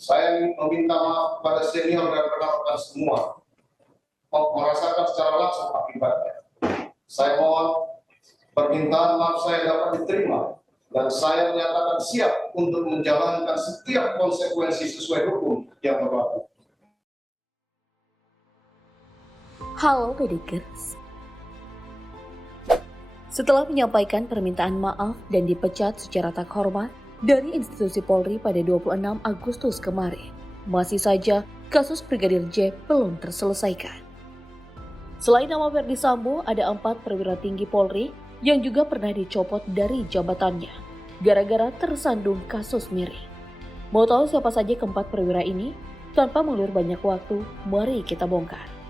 Saya meminta maaf kepada senior dan rekan-rekan semua merasakan secara langsung akibatnya. Saya mohon permintaan maaf saya dapat diterima dan saya menyatakan siap untuk menjalankan setiap konsekuensi sesuai hukum yang berlaku. Halo Pedikers. Setelah menyampaikan permintaan maaf dan dipecat secara tak hormat dari institusi Polri pada 26 Agustus kemarin, masih saja kasus Brigadir J belum terselesaikan. Selain nama Ferdy Sambo, ada 4 perwira tinggi Polri yang juga pernah dicopot dari jabatannya gara-gara tersandung kasus miring. Mau tahu siapa saja keempat perwira ini? Tanpa mengulur banyak waktu, mari kita bongkar.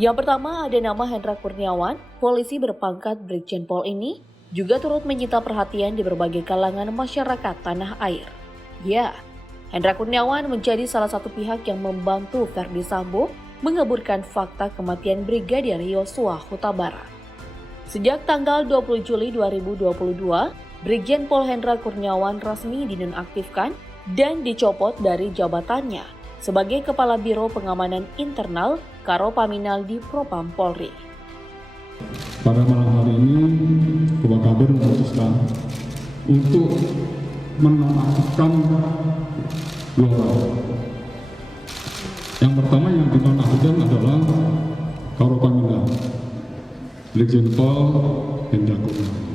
Yang pertama ada nama Hendra Kurniawan, polisi berpangkat Brigjen Pol ini juga turut menyita perhatian di berbagai kalangan masyarakat tanah air. Ya, Hendra Kurniawan menjadi salah satu pihak yang membantu Ferdy Sambo mengaburkan fakta kematian Brigadir Yosua Huta Barat. Sejak tanggal 20 Juli 2022, Brigjen Pol Hendra Kurniawan resmi dinonaktifkan dan dicopot dari jabatannya sebagai Kepala Biro Pengamanan Internal Karopaminal di Propam Polri. Pada malam hari ini, Bapak Kabir memutuskan untuk menonaktifkan 2 orang. Yang pertama yang dinonaktifkan adalah Karopaminal, Brigjen Pol Hendra Kurniawan.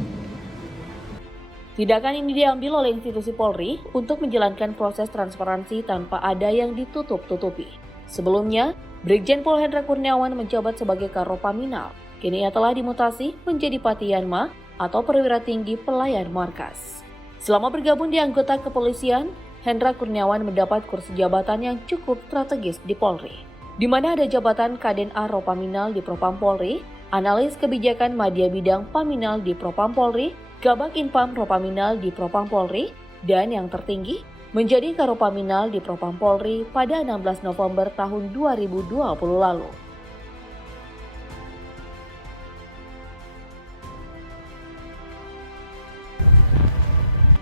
Tindakan ini diambil oleh institusi Polri untuk menjalankan proses transparansi tanpa ada yang ditutup-tutupi. Sebelumnya, Brigjen Pol Hendra Kurniawan menjabat sebagai Karopaminal. Kini ia telah dimutasi menjadi Patianma atau perwira tinggi pelayan markas. Selama bergabung di anggota kepolisian, Hendra Kurniawan mendapat kursi jabatan yang cukup strategis di Polri, di mana ada jabatan Kaden A Ropaminal di Propam Polri, analis kebijakan Madya Bidang Paminal di Propam Polri, Kabak Inpam Ropaminal di Propam Polri, dan yang tertinggi menjadi Karopaminal di Propam Polri pada 16 November tahun 2020 lalu.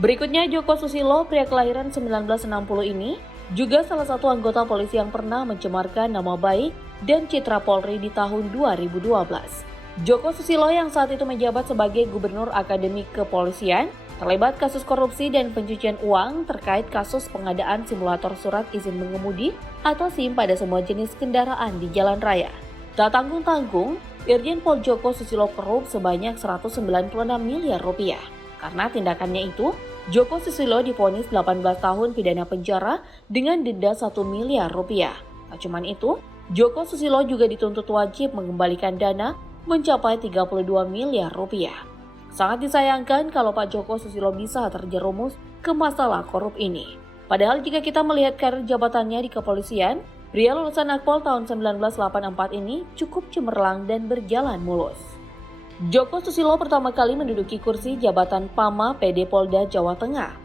Berikutnya Joko Susilo, pria kelahiran 1960 ini, juga salah satu anggota polisi yang pernah mencemarkan nama baik dan citra Polri di tahun 2012. Joko Susilo yang saat itu menjabat sebagai Gubernur Akademik Kepolisian terlibat kasus korupsi dan pencucian uang terkait kasus pengadaan simulator surat izin mengemudi atau SIM pada semua jenis kendaraan di jalan raya. Tak tanggung-tanggung, Irjen Pol Joko Susilo korup sebanyak 196 miliar rupiah. Karena tindakannya itu, Joko Susilo divonis 18 tahun pidana penjara dengan denda 1 miliar rupiah. Tak cuma itu, Joko Susilo juga dituntut wajib mengembalikan dana mencapai 32 miliar rupiah. Sangat disayangkan kalau Pak Joko Susilo bisa terjerumus ke masalah korup ini. Padahal jika kita melihat karir jabatannya di kepolisian, pria lulusan Akpol tahun 1984 ini cukup cemerlang dan berjalan mulus. Joko Susilo pertama kali menduduki kursi jabatan Pama PD Polda Jawa Tengah.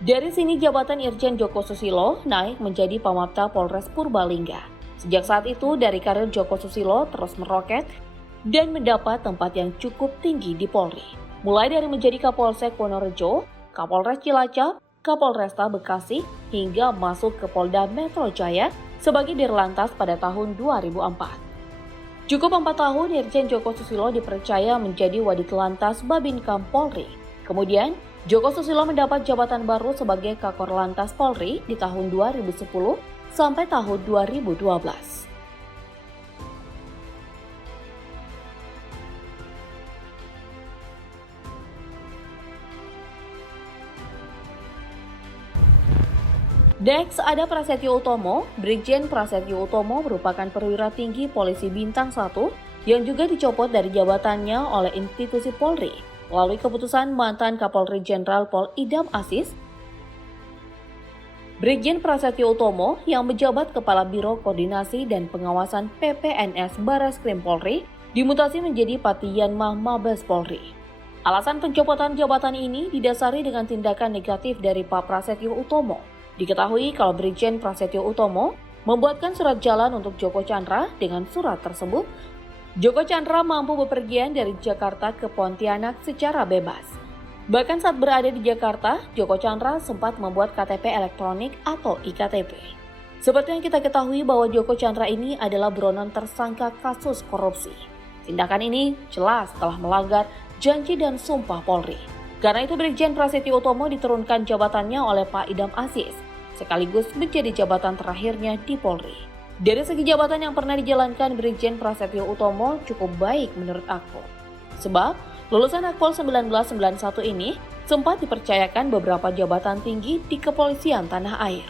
Dari sini jabatan Irjen Joko Susilo naik menjadi Pamapta Polres Purbalingga. Sejak saat itu dari karir Joko Susilo terus meroket dan mendapat tempat yang cukup tinggi di Polri. Mulai dari menjadi Kapolsek Wonorejo, Kapolres Cilacap, Kapolresta Bekasi, hingga masuk ke Polda Metro Jaya sebagai Dirlantas pada tahun 2004. Cukup 4 tahun, Irjen Joko Susilo dipercaya menjadi Waditlantas Babinkam Polri. Kemudian, Joko Susilo mendapat jabatan baru sebagai Kakorlantas Polri di tahun 2010 sampai tahun 2012. Next, ada Prasetyo Utomo. Brigjen Prasetyo Utomo merupakan perwira tinggi Polisi Bintang 1 yang juga dicopot dari jabatannya oleh institusi Polri melalui keputusan mantan Kapolri Jenderal Pol Idam Aziz. Brigjen Prasetyo Utomo yang menjabat Kepala Biro Koordinasi dan Pengawasan PPNS Barreskrim Polri dimutasi menjadi Patianma Mabes Polri. Alasan pencopotan jabatan ini didasari dengan tindakan negatif dari Pak Prasetyo Utomo. Diketahui kalau Brigjen Prasetyo Utomo membuatkan surat jalan untuk Joko Chandra. Dengan surat tersebut, Joko Chandra mampu bepergian dari Jakarta ke Pontianak secara bebas. Bahkan saat berada di Jakarta, Joko Chandra sempat membuat KTP elektronik atau IKTP. Seperti yang kita ketahui bahwa Joko Chandra ini adalah buronan tersangka kasus korupsi. Tindakan ini jelas telah melanggar janji dan sumpah Polri. Karena itu Brigjen Prasetyo Utomo diturunkan jabatannya oleh Pak Idam Aziz, sekaligus menjadi jabatan terakhirnya di Polri. Dari segi jabatan yang pernah dijalankan Brigjen Prasetyo Utomo cukup baik menurut aku. Sebab lulusan Akpol 1991 ini sempat dipercayakan beberapa jabatan tinggi di kepolisian tanah air.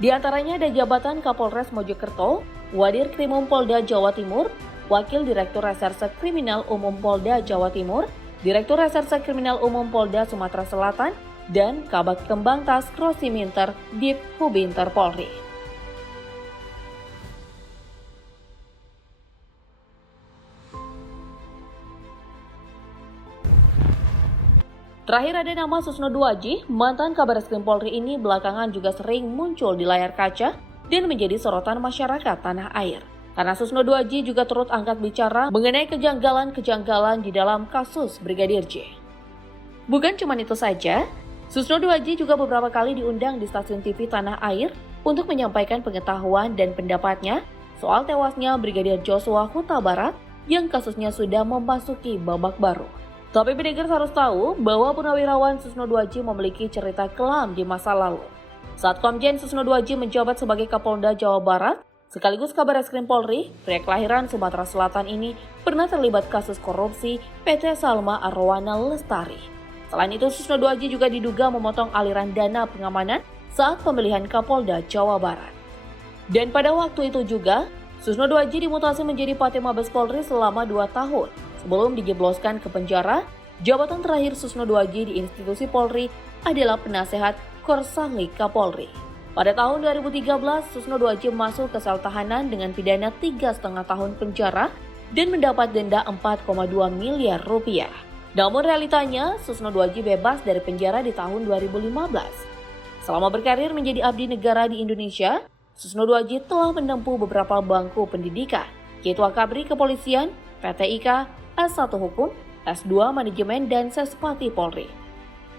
Di antaranya ada jabatan Kapolres Mojokerto, Wadir Krimum Polda Jawa Timur, Wakil Direktur Reserse Kriminal Umum Polda Jawa Timur, Direktur Reserse Kriminal Umum Polda Sumatera Selatan, dan Kabag Kembang Tas Krosiminter Dip Hubinter Polri. Terakhir ada nama Susno Duaji, mantan Kabareskrim Polri ini belakangan juga sering muncul di layar kaca dan menjadi sorotan masyarakat tanah air. Karena Susno Duaji juga turut angkat bicara mengenai kejanggalan-kejanggalan di dalam kasus Brigadir J. Bukan cuma itu saja, Susno Duaji juga beberapa kali diundang di stasiun TV tanah air untuk menyampaikan pengetahuan dan pendapatnya soal tewasnya Brigadir Joshua Huta Barat yang kasusnya sudah memasuki babak baru. Tapi Bedegers harus tahu bahwa Purnawirawan Susno Duaji memiliki cerita kelam di masa lalu. Saat Komjen Susno Duaji menjabat sebagai Kapolda Jawa Barat, sekaligus Kabareskrim Polri, pria kelahiran Sumatera Selatan ini pernah terlibat kasus korupsi PT Salma Arwana Lestari. Selain itu, Susno Duaji juga diduga memotong aliran dana pengamanan saat pemilihan Kapolda Jawa Barat. Dan pada waktu itu juga, Susno Duaji dimutasi menjadi Pati Mabes Polri selama 2 tahun. Sebelum dijebloskan ke penjara, jabatan terakhir Susno Duaji di institusi Polri adalah penasehat Korsangli Kapolri. Pada tahun 2013, Susno Duaji masuk ke sel tahanan dengan pidana 3,5 tahun penjara dan mendapat denda 4,2 miliar rupiah. Namun realitanya, Susno Duaji bebas dari penjara di tahun 2015. Selama berkarir menjadi abdi negara di Indonesia, Susno Duaji telah menempuh beberapa bangku pendidikan, yaitu Akabri Kepolisian, PTIK, S1 Hukum, S2 Manajemen, dan Sespati Polri.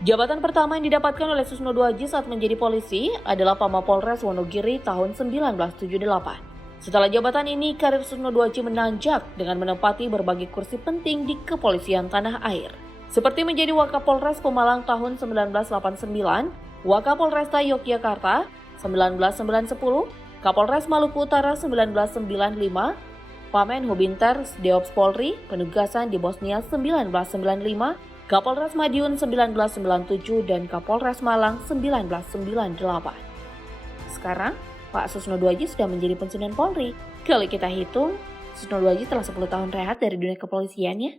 Jabatan pertama yang didapatkan oleh Susno Duaji saat menjadi polisi adalah Pamapolres Wonogiri tahun 1978. Setelah jabatan ini, karir Susno Duaji menanjak dengan menempati berbagai kursi penting di kepolisian tanah air. Seperti menjadi Wakapolres Pemalang tahun 1989, Wakapolresta Yogyakarta 1990, Kapolres Maluku Utara 1995, Pamen Hubinter Deops Polri, penugasan di Bosnia 1995, Kapolres Madiun 1997, dan Kapolres Malang 1998. Sekarang, Pak Susno Duaji sudah menjadi pensiunan Polri. Kalau kita hitung, Susno Duaji telah 10 tahun rehat dari dunia kepolisian ya.